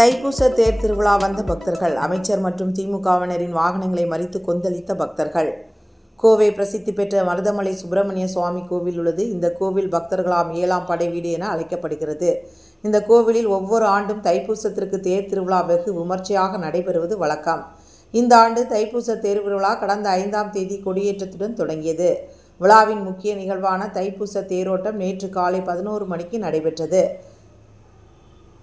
தைப்பூச தேர் திருவிழா வந்த பக்தர்கள். அமைச்சர் மற்றும் திமுகவினரின் வாகனங்களை மறித்து கொந்தளித்த பக்தர்கள். கோவை பிரசித்தி பெற்ற மருதமலை சுப்பிரமணிய சுவாமி கோவில் உள்ளது. இந்த கோவில் பக்தர்களாம் 7ஆம் படை வீடு என அழைக்கப்படுகிறது. இந்த கோவிலில் ஒவ்வொரு ஆண்டும் தைப்பூசத்திற்கு தேர் திருவிழா வெகு விமர்சையாக நடைபெறுவது வழக்கம். இந்த ஆண்டு தைப்பூச தேர் திருவிழா கடந்த 5ஆம் தேதி கொடியேற்றத்துடன் தொடங்கியது. விழாவின் முக்கிய நிகழ்வான தைப்பூச தேரோட்டம் நேற்று காலை 11 மணிக்கு நடைபெற்றது.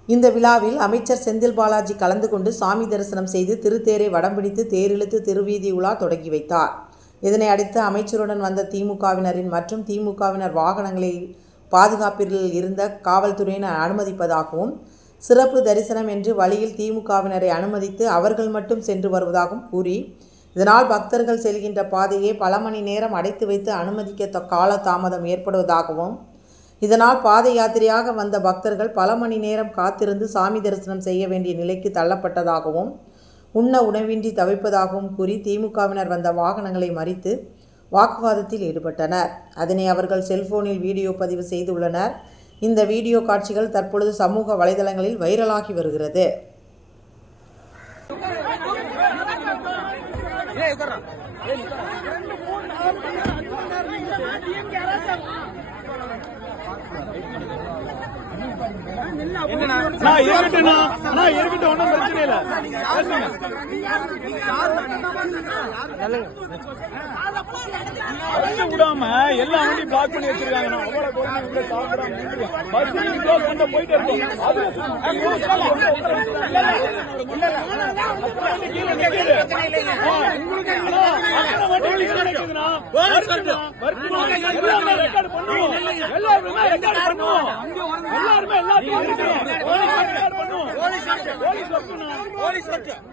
இந்த விழாவில் அமைச்சர் செந்தில் பாலாஜி கலந்து கொண்டு சாமி தரிசனம் செய்து திருத்தேரை வடம் பிடித்து தேரிழுத்து திருவீதி உலா தொடங்கி வைத்தார். இதனை அடுத்து அமைச்சருடன் வந்த திமுகவினரின் மற்றும் திமுகவினர் வாகனங்களை பாதுகாப்பில் இருந்த காவல்துறையினர் அனுமதிப்பதாகவும், சிறப்பு தரிசனம் என்று வழியில் திமுகவினரை அனுமதித்து அவர்கள் மட்டும் சென்று வருவதாகவும் கூறி, இதனால் பக்தர்கள் செல்கின்ற பாதையை பல மணி நேரம் அடைத்து வைத்து அனுமதிக்க கால தாமதம் ஏற்படுவதாகவும், இதனால் பாத யாத்திரையாக வந்த பக்தர்கள் பல மணி நேரம் காத்திருந்து சாமி தரிசனம் செய்ய வேண்டிய நிலைக்கு தள்ளப்பட்டதாகவும், உண்ண உணவின்றி தவிப்பதாகவும் கூறி திமுகவினர் வந்த வாகனங்களை மறித்து வாக்குவாதத்தில் ஈடுபட்டனர். அதனை அவர்கள் செல்போனில் வீடியோ பதிவு செய்துள்ளனர். இந்த வீடியோ காட்சிகள் தற்பொழுது சமூக வலைதளங்களில் வைரலாகி வருகிறது. ஒன்றும் பிரச்சனை இல்லை. விடாம எல்லா வண்டியும் பிளாக் பண்ணி வச்சிருக்காங்க. போயிட்டு இருக்கோம்.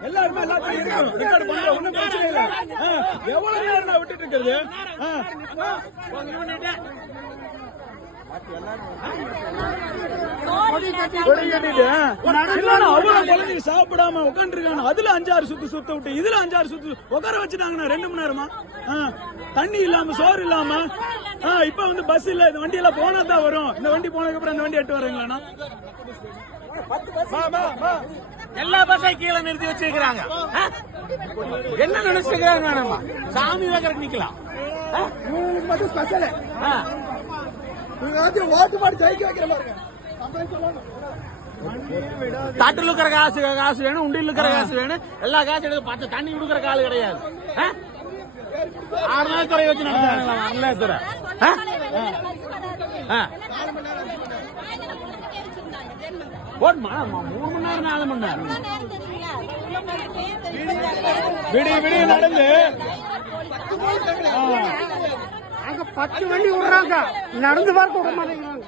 எல்லாருமே ஒன்னும் பிரச்சனை இல்லை. எவ்வளவு நேரம் நான் விட்டுட்டு இருக்கிறது? சாப்பிடாம உட்காந்து இருக்காங்க. அதுல 5-6 சுத்த விட்டு இதுல 5-6 சுத்து உட்கார வச்சுட்டாங்கன்னா 2 மணி நேரமா தண்ணி இல்லாம சோறு இல்லாம. இப்ப வந்து பஸ் இல்ல, இந்த வண்டி எல்லாம் போனா தான் வரும். இந்த வண்டி போனதுக்கு அப்புறம் இந்த வண்டி எட்டு வரீங்களா? எல்லா பஸ்ஸையும் கீழே நிறுத்தி வச்சிருக்கிறாங்க. என்ன நினைச்சுக்கிறாங்க? சாமி வைக்கிற நிக்கலாம் ஓட்டு மாடி ஜெயிக்க வைக்கிற மாதிரி. தட்டில் இருக்கிற காசு வேணும், உண்டியில் இருக்கிற காசு வேணும். எல்லா காசு எடுத்து பார்த்து தண்ணி கொடுக்குற காலு கிடையாது. 6 நாள் துறை வச்சு நடத்துறாங்களா? வரல 3 மணி நேரம் 4 மணி நேரம் விடிய நடந்து அங்க 10 வண்டி விடுறாங்க, நடந்து பார்க்க விட மாட்டேங்கிறாங்க.